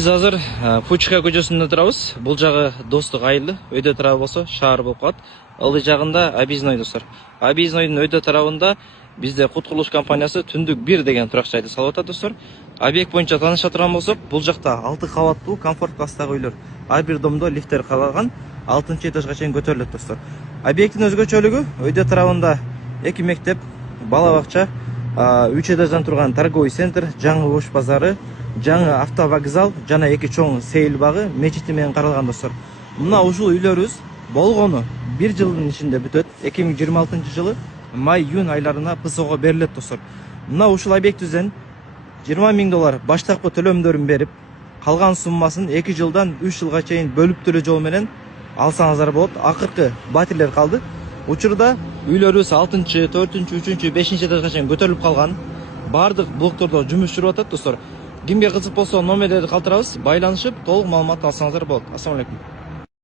Biz азыр Пучка көчөсүндө турабыз. Бул жагы достук айылы, өйдө тарабы болсо шаар болуп калат. Ылдый жагында Объездной достор. Объезднойдун өйдө тарабында бизде кут курулуш компаниясы Түндүк 1 деген турак жайды салып атат достор. Объект боюнча тааныша турган болсок, бул жакта 6 кабаттуу комфорт класстагы үйлөр. Ар бир домдо лифттер калган 6-этажга чейин көтөрүлөт достор. Объекттин өзгөчөлүгү өйдө тарабында 2 мектеп, бала бакча, 3 этаждан турган торговый центр, жаңы ош базары, жаңы автовокзал жана 2 чоң сейил багы мечити менен каралган достор. Мына ушул үйлөрүбүз болгону 1 жылдын ичинде бүтөт. 2026 жылы май-июнь айларына ПСОго берилет достор. Мына ушул объектибизден $20,000 баштапкы төлөмдөрүн берип, калган суммасын 2 жылдан 3 жылга чейин бөлүп төлөө жол менен алсаңыздар болот. Акыркы батирлер калды. Учурда үйлөрүбүз 6-чы, 4-чү, 3-чү, 5-чи этажга чейин көтөрүлүп калган. Бардык блоктордо жумуш жүрүп атат достор. Кимге кызык болсо номерлерди калтырабыз, байланышып толук маалымат алсаңыздар болот. Ассаламу алейкум.